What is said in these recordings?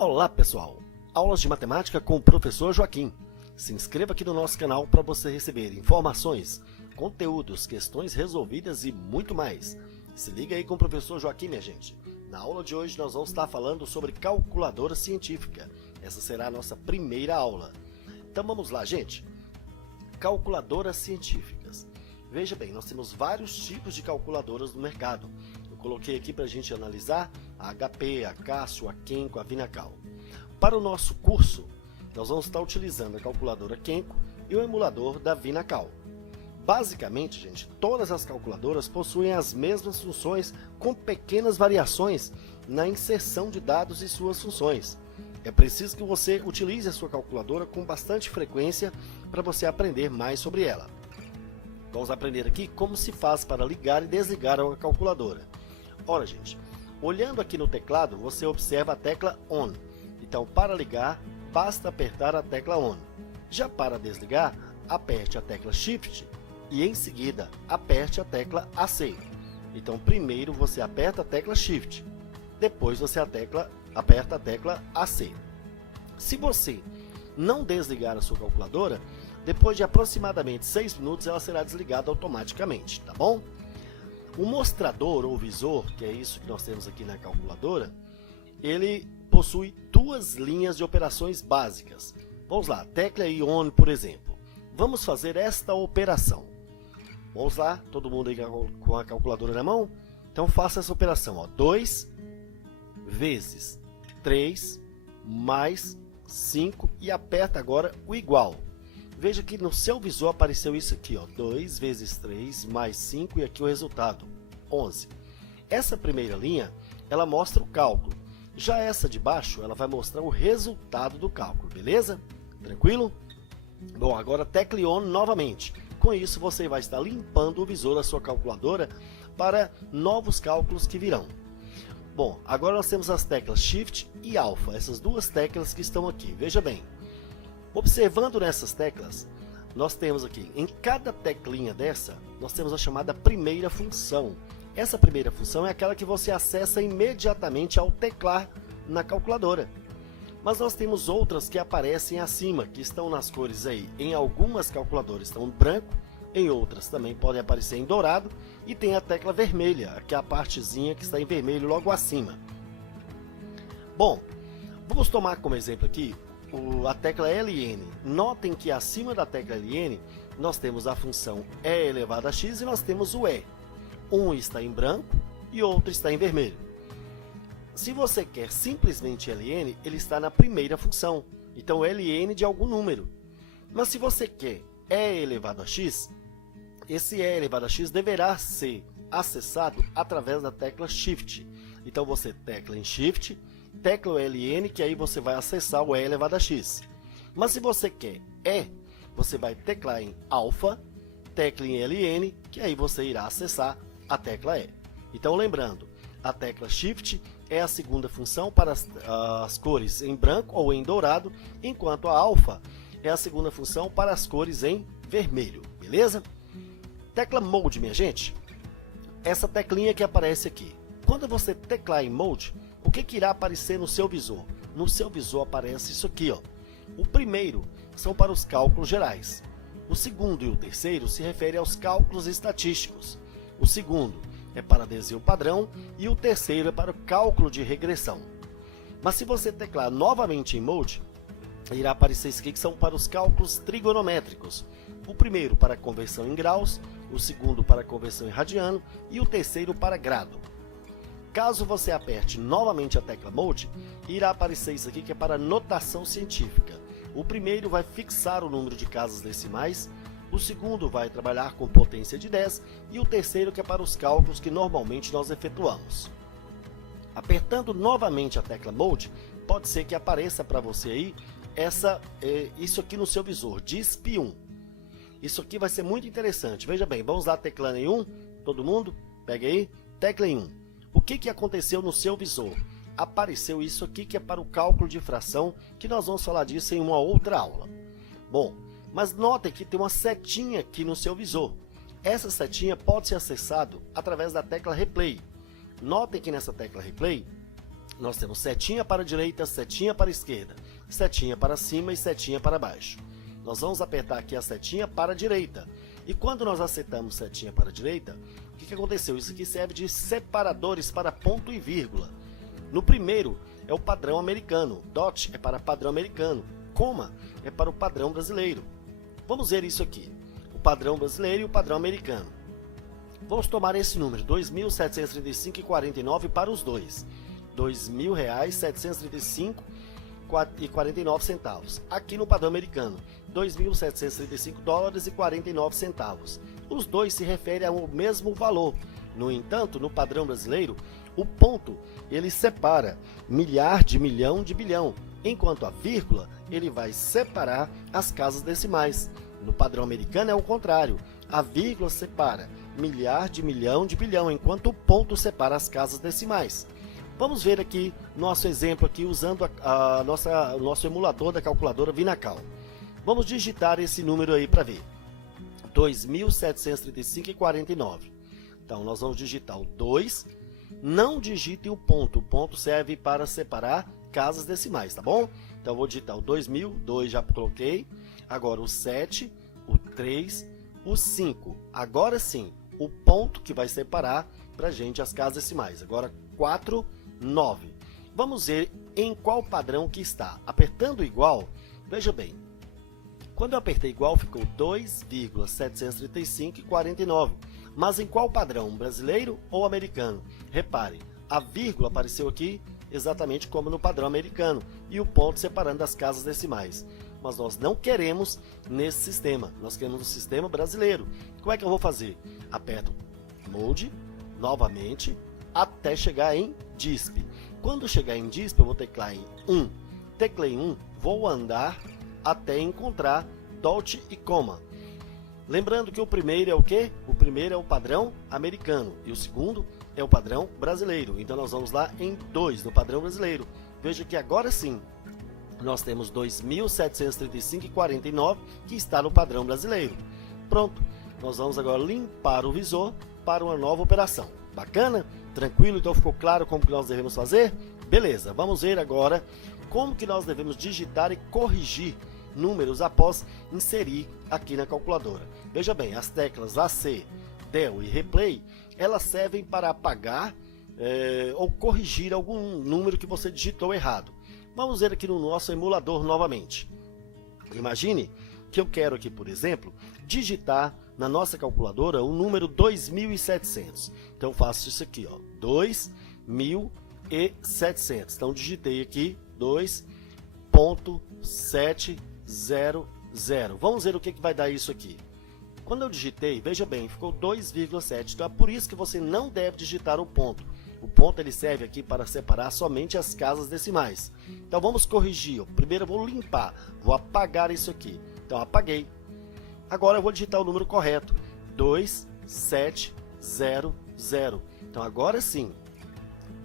Olá pessoal, aulas de matemática com o professor Joaquim. Se inscreva aqui no nosso canal para você receber informações, conteúdos, questões resolvidas e muito mais. Se liga aí com o professor Joaquim, minha gente. Na aula de hoje nós vamos estar falando sobre calculadora científica. Essa será a nossa primeira aula. Então vamos lá, gente. Calculadoras científicas. Veja bem, nós temos vários tipos de calculadoras no mercado. Eu coloquei aqui para a gente analisar a HP, a Casio, a Kenko, a Vinacal. Para o nosso curso, nós vamos estar utilizando a calculadora Kenko e o emulador da Vinacal. Basicamente, gente, todas as calculadoras possuem as mesmas funções com pequenas variações na inserção de dados e suas funções. É preciso que você utilize a sua calculadora com bastante frequência para você aprender mais sobre ela. Vamos aprender aqui como se faz para ligar e desligar a calculadora. Ora, gente, olhando aqui no teclado, você observa a tecla ON. Então, para ligar, basta apertar a tecla ON. Já para desligar, aperte a tecla SHIFT e, em seguida, aperte a tecla AC. Então, primeiro você aperta a tecla SHIFT, depois você aperta a tecla AC. Se você não desligar a sua calculadora, depois de aproximadamente 6 minutos, ela será desligada automaticamente, tá bom? O mostrador ou visor, que é isso que nós temos aqui na calculadora, ele possui duas linhas de operações básicas. Vamos lá, tecla e ON, por exemplo. Vamos fazer esta operação. Vamos lá, todo mundo aí com a calculadora na mão? Então faça essa operação, ó. 2 vezes 3 mais 5 e aperta agora o igual. Veja que no seu visor apareceu isso aqui, ó, 2 vezes 3 mais 5 e aqui o resultado, 11. Essa primeira linha, ela mostra o cálculo. Já essa de baixo, ela vai mostrar o resultado do cálculo, beleza? Tranquilo? Bom, agora tecla ON novamente. Com isso, você vai estar limpando o visor da sua calculadora para novos cálculos que virão. Bom, agora nós temos as teclas Shift e Alpha, essas duas teclas que estão aqui. Veja bem. Observando nessas teclas, nós temos aqui, em cada teclinha dessa, nós temos a chamada primeira função. Essa primeira função é aquela que você acessa imediatamente ao teclar na calculadora. Mas nós temos outras que aparecem acima, que estão nas cores aí. Em algumas calculadoras estão em branco, em outras também podem aparecer em dourado, e tem a tecla vermelha, que é a partezinha que está em vermelho logo acima. Bom, vamos tomar como exemplo aqui a tecla LN. Notem que acima da tecla LN nós temos a função E elevado a x e nós temos o E. Um está em branco e outro está em vermelho. Se você quer simplesmente LN, ele está na primeira função. Então LN de algum número. Mas se você quer E elevado a x, esse E elevado a x deverá ser acessado através da tecla Shift. Então você tecla em Shift, tecla o LN, que aí você vai acessar o E elevado a x. Mas se você quer E, você vai teclar em Alpha, tecla em LN, que aí você irá acessar a tecla E. Então lembrando, a tecla Shift é a segunda função para as cores em branco ou em dourado, enquanto a Alpha é a segunda função para as cores em vermelho, beleza? Tecla Mode, minha gente, essa teclinha que aparece aqui. Quando você teclar em Mode, o que irá aparecer no seu visor? No seu visor aparece isso aqui, ó. O primeiro são para os cálculos gerais. O segundo e o terceiro se referem aos cálculos estatísticos. O segundo é para desvio padrão e o terceiro é para o cálculo de regressão. Mas se você teclar novamente em Mode, irá aparecer isso aqui que são para os cálculos trigonométricos. O primeiro para conversão em graus, o segundo para conversão em radiano e o terceiro para grado. Caso você aperte novamente a tecla Mode, irá aparecer isso aqui que é para notação científica. O primeiro vai fixar o número de casas decimais, o segundo vai trabalhar com potência de 10 e o terceiro que é para os cálculos que normalmente nós efetuamos. Apertando novamente a tecla Mode, pode ser que apareça para você aí isso aqui no seu visor, DISP1. Isso aqui vai ser muito interessante. Veja bem, vamos lá teclando em 1, todo mundo, pega aí, tecla em 1. O que aconteceu no seu visor? Apareceu isso aqui que é para o cálculo de fração, que nós vamos falar disso em uma outra aula. Bom, mas notem que tem uma setinha aqui no seu visor. Essa setinha pode ser acessada através da tecla Replay. Notem que nessa tecla Replay nós temos setinha para a direita, setinha para a esquerda, setinha para cima e setinha para baixo. Nós vamos apertar aqui a setinha para a direita. E quando nós acertamos setinha para a direita, o que aconteceu? Isso aqui serve de separadores para ponto e vírgula. No primeiro é o padrão americano, dot é para padrão americano, coma é para o padrão brasileiro. Vamos ver isso aqui, o padrão brasileiro e o padrão americano. Vamos tomar esse número, R$ 2.735,49 para os dois. R$ 2.735,49. Aqui no padrão americano, $2.735,49. Os dois se referem ao mesmo valor. No entanto, no padrão brasileiro, o ponto ele separa milhar de milhão de bilhão, enquanto a vírgula ele vai separar as casas decimais. No padrão americano é o contrário. A vírgula separa milhar de milhão de bilhão, enquanto o ponto separa as casas decimais. Vamos ver aqui nosso exemplo aqui usando o nosso emulador da calculadora Vinacal. Vamos digitar esse número aí para ver. 2.735,49. Então nós vamos digitar o 2. Não digite o ponto serve para separar casas decimais, tá bom? Então vou digitar o 2.000, 2 já coloquei. Agora o 7, o 3, o 5. Agora sim, o ponto que vai separar para a gente as casas decimais. Agora 4, 9. Vamos ver em qual padrão que está. Apertando igual, veja bem. Quando eu apertei igual, ficou 2,735,49. Mas em qual padrão? Brasileiro ou americano? Repare, a vírgula apareceu aqui exatamente como no padrão americano e o ponto separando as casas decimais. Mas nós não queremos nesse sistema, nós queremos no sistema brasileiro. Como é que eu vou fazer? Aperto Mode, novamente, até chegar em DISP. Quando chegar em DISP, eu vou teclar em 1. Teclei 1, vou andar até encontrar dot e coma. Lembrando que o primeiro é o quê? O primeiro é o padrão americano e o segundo é o padrão brasileiro. Então nós vamos lá em 2, no padrão brasileiro. Veja que agora sim, nós temos 2.735,49 que está no padrão brasileiro. Pronto, nós vamos agora limpar o visor para uma nova operação. Bacana? Tranquilo? Então ficou claro como que nós devemos fazer? Beleza, vamos ver agora como que nós devemos digitar e corrigir números após inserir aqui na calculadora. Veja bem, as teclas AC, Del e Replay, elas servem para apagar ou corrigir algum número que você digitou errado. Vamos ver aqui no nosso emulador novamente. Imagine que eu quero aqui, por exemplo, digitar na nossa calculadora o número 2.700. Então eu faço isso aqui, ó, 2.700. Então digitei aqui 2.700. Vamos ver o que vai dar isso aqui. Quando eu digitei, veja bem, ficou 2,7. Então é por isso que você não deve digitar o ponto. O ponto ele serve aqui para separar somente as casas decimais. Então vamos corrigir. Primeiro eu vou limpar, vou apagar isso aqui. Então apaguei. Agora eu vou digitar o número correto, 2700. Então agora sim,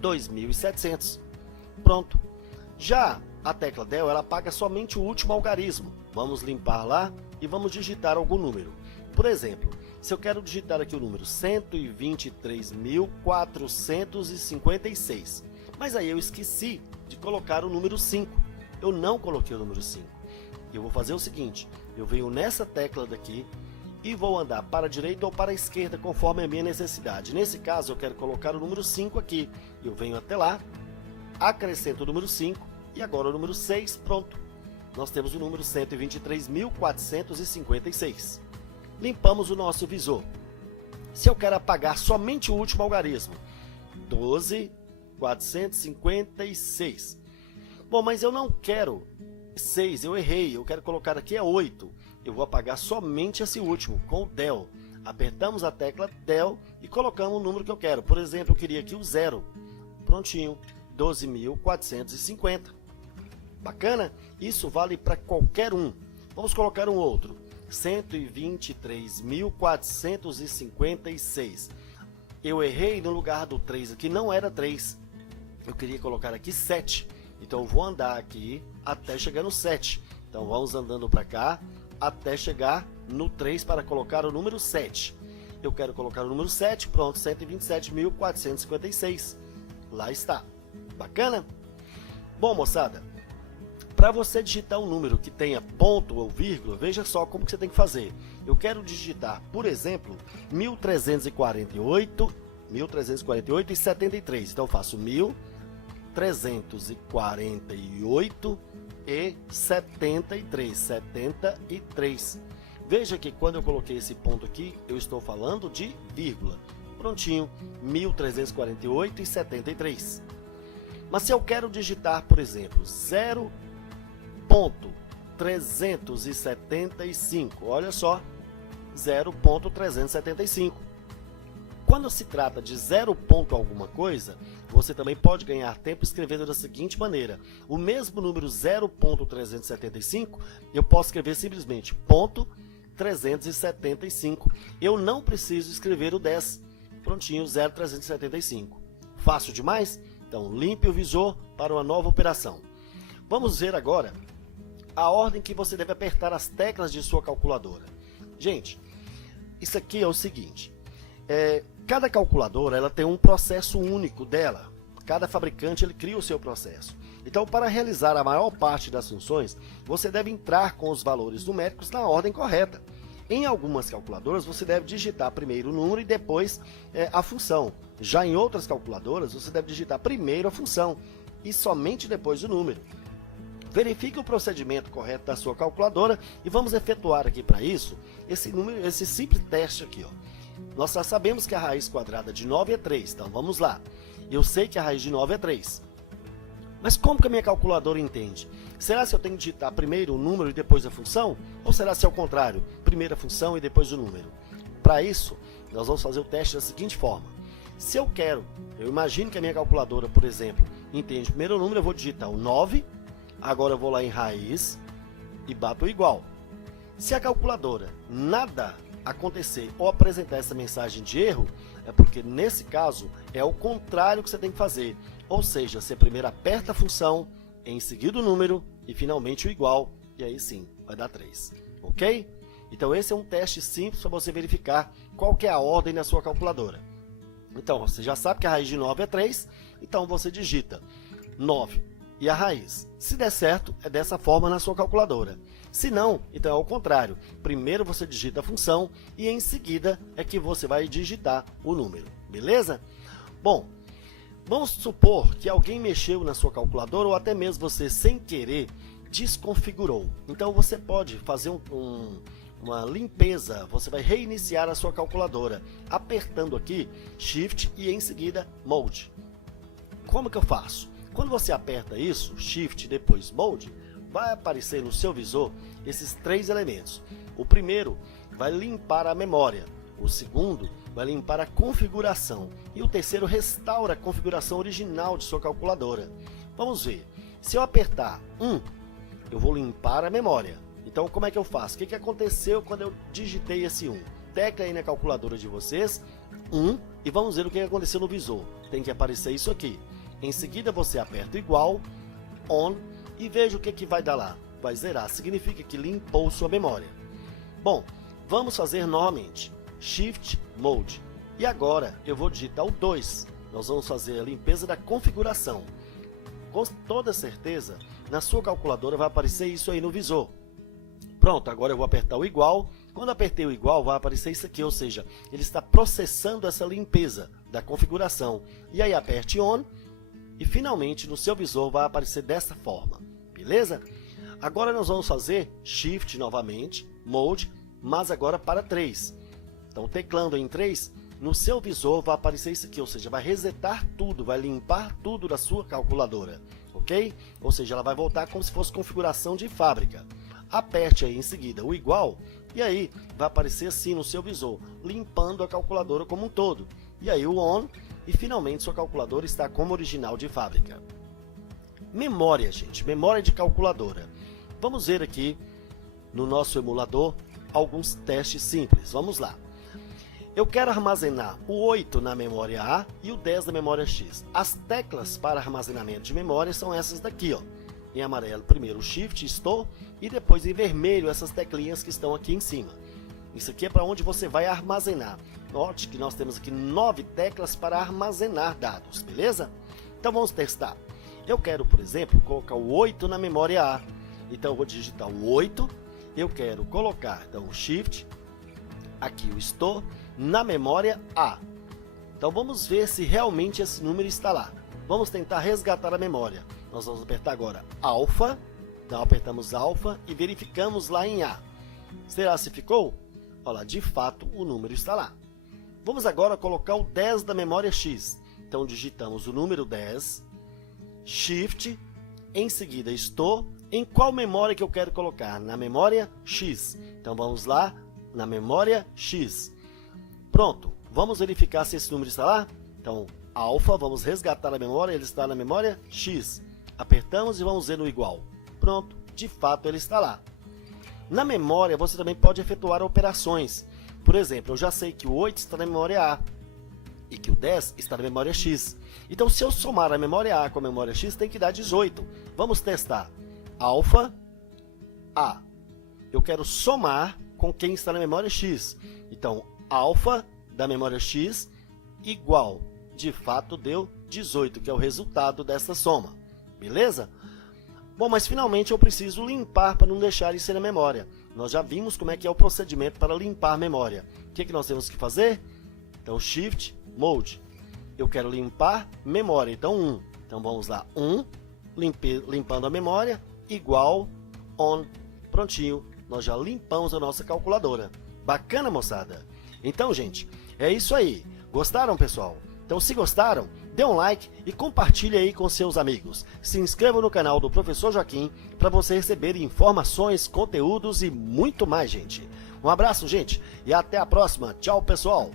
2.700. Pronto. Já a tecla Del, ela apaga somente o último algarismo. Vamos limpar lá e vamos digitar algum número. Por exemplo, se eu quero digitar aqui o número 123.456, mas aí eu esqueci de colocar o número 5. Eu não coloquei o número 5. Eu vou fazer o seguinte, eu venho nessa tecla daqui e vou andar para a direita ou para a esquerda conforme a minha necessidade. Nesse caso eu quero colocar o número 5 aqui. Eu venho até lá, acrescento o número 5 e agora o número 6, pronto. Nós temos o número 123.456. Limpamos o nosso visor. Se eu quero apagar somente o último algarismo, 12.456. Bom, mas eu não quero 6, eu errei, eu quero colocar aqui 8. Eu vou apagar somente esse último, com o Del. Apertamos a tecla Del e colocamos o número que eu quero. Por exemplo, eu queria aqui o 0. Prontinho, 12.450. Bacana? Isso vale para qualquer um. Vamos colocar um outro. 123.456. Eu errei no lugar do 3 aqui, não era 3. Eu queria colocar aqui 7. Então eu vou andar aqui até chegar no 7. Então vamos andando para cá até chegar no 3 para colocar o número 7. Eu quero colocar o número 7, pronto, 127.456. Lá está. Bacana? Bom, moçada, para você digitar um número que tenha ponto ou vírgula, veja só como que você tem que fazer. Eu quero digitar, por exemplo, 1348 e 73. Então eu faço 1348 e 73. Veja que quando eu coloquei esse ponto aqui, eu estou falando de vírgula. Prontinho, 1348 e 73. Mas se eu quero digitar, por exemplo, 0.375, olha só, 0.375. Quando se trata de 0 ponto alguma coisa, você também pode ganhar tempo escrevendo da seguinte maneira. O mesmo número 0.375, eu posso escrever simplesmente ponto 375. Eu não preciso escrever o 10. Prontinho, 0.375. Fácil demais? Então, limpe o visor para uma nova operação. Vamos ver agora a ordem que você deve apertar as teclas de sua calculadora. Gente, isso aqui é o seguinte. Cada calculadora ela tem um processo único dela. Cada fabricante ele cria o seu processo. Então, para realizar a maior parte das funções, você deve entrar com os valores numéricos na ordem correta. Em algumas calculadoras, você deve digitar primeiro o número e depois a função. Já em outras calculadoras, você deve digitar primeiro a função e somente depois o número. Verifique o procedimento correto da sua calculadora e vamos efetuar aqui para isso esse simples teste aqui. Nós já sabemos que a raiz quadrada de 9 é 3, então vamos lá. Eu sei que a raiz de 9 é 3. Mas como que a minha calculadora entende? Será se eu tenho que digitar primeiro o número e depois a função? Ou será se é o contrário, primeiro a função e depois o número? Para isso, nós vamos fazer o teste da seguinte forma. Se eu imagino que a minha calculadora, por exemplo, entende primeiro o número, eu vou digitar o 9, agora eu vou lá em raiz e bato o igual. Se a calculadora nada acontecer ou apresentar essa mensagem de erro, é porque nesse caso é o contrário que você tem que fazer. Ou seja, você primeiro aperta a função, em seguida o número e finalmente o igual, e aí sim, vai dar 3. Ok? Então esse é um teste simples para você verificar qual que é a ordem na sua calculadora. Então você já sabe que a raiz de 9 é 3, então você digita 9 e a raiz. Se der certo, é dessa forma na sua calculadora. Se não, então é ao contrário. Primeiro você digita a função e em seguida é que você vai digitar o número. Beleza? Bom, vamos supor que alguém mexeu na sua calculadora ou até mesmo você, sem querer, desconfigurou. Então você pode fazer uma limpeza, você vai reiniciar a sua calculadora, apertando aqui Shift e em seguida Mode. Como que eu faço? Quando você aperta isso, Shift e depois Mode, vai aparecer no seu visor esses 3 elementos. O primeiro vai limpar a memória, o segundo vai limpar a configuração e o terceiro restaura a configuração original de sua calculadora. Vamos ver, se eu apertar 1, eu vou limpar a memória. Então como é que eu faço? O que aconteceu quando eu digitei esse 1? Tecla aí na calculadora de vocês, 1, e vamos ver o que aconteceu no visor. Tem que aparecer isso aqui. Em seguida você aperta igual, ON, e veja o que vai dar lá. Vai zerar, significa que limpou sua memória. Bom, vamos fazer novamente. Shift Mode. E agora eu vou digitar o 2. Nós vamos fazer a limpeza da configuração. Com toda certeza, na sua calculadora vai aparecer isso aí no visor. Pronto, agora eu vou apertar o igual. Quando apertei o igual, vai aparecer isso aqui, ou seja, ele está processando essa limpeza da configuração. E aí aperte ON. E finalmente no seu visor vai aparecer dessa forma, beleza? Agora nós vamos fazer Shift novamente, Mode, mas agora para 3. Então teclando em 3, no seu visor vai aparecer isso aqui, ou seja, vai resetar tudo, vai limpar tudo da sua calculadora, ok? Ou seja, ela vai voltar como se fosse configuração de fábrica. Aperte aí em seguida o igual, e aí vai aparecer assim no seu visor, limpando a calculadora como um todo. E aí o ON. E finalmente sua calculadora está como original de fábrica. Memória, gente, memória de calculadora. Vamos ver aqui no nosso emulador alguns testes simples. Vamos lá. Eu quero armazenar o 8 na memória A e o 10 na memória X. As teclas para armazenamento de memória são essas daqui, ó. Em amarelo, primeiro o Shift, Estou, e depois em vermelho essas teclinhas que estão aqui em cima. Isso aqui é para onde você vai armazenar. Note que nós temos aqui 9 teclas para armazenar dados, beleza? Então vamos testar. Eu quero, por exemplo, colocar o 8 na memória A. Então eu vou digitar o 8. Eu quero colocar, então, o Shift, aqui o estou, na memória A. Então vamos ver se realmente esse número está lá. Vamos tentar resgatar a memória. Nós vamos apertar agora Alpha. Então apertamos Alpha e verificamos lá em A. Será se ficou? Olha lá, de fato o número está lá. Vamos agora colocar o 10 da memória X. Então digitamos o número 10, Shift, em seguida estou. Em qual memória que eu quero colocar? Na memória X. Então vamos lá, na memória X. Pronto, vamos verificar se esse número está lá? Então, alfa, vamos resgatar a memória, ele está na memória X. Apertamos e vamos ver no igual. Pronto, de fato ele está lá. Na memória você também pode efetuar operações. Por exemplo, eu já sei que o 8 está na memória A e que o 10 está na memória X. Então, se eu somar a memória A com a memória X, tem que dar 18. Vamos testar. Alfa A. Eu quero somar com quem está na memória X. Então, alfa da memória X igual. De fato, deu 18, que é o resultado dessa soma. Beleza? Bom, mas finalmente eu preciso limpar para não deixar isso na memória. Nós já vimos como é que é o procedimento para limpar a memória. O que nós temos que fazer? Então, Shift, Mode. Eu quero limpar memória. Então, 1. Então, vamos lá. 1, limpando a memória, igual on. Prontinho. Nós já limpamos a nossa calculadora. Bacana, moçada? Então, gente, é isso aí. Gostaram, pessoal? Então, se gostaram, dê um like e compartilhe aí com seus amigos. Se inscreva no canal do Professor Joaquim para você receber informações, conteúdos e muito mais, gente. Um abraço, gente, e até a próxima. Tchau, pessoal!